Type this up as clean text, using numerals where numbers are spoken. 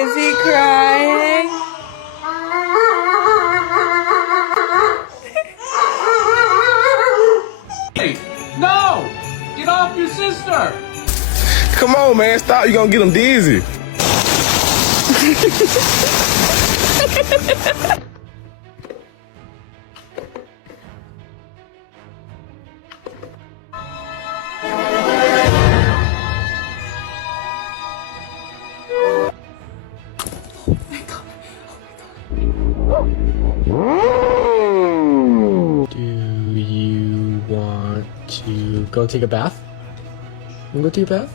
Is he crying? Hey, no! Get off your sister! Come on, man. Stop. You're going to get them dizzy. Do you want to go take a bath? You wanna go take a bath?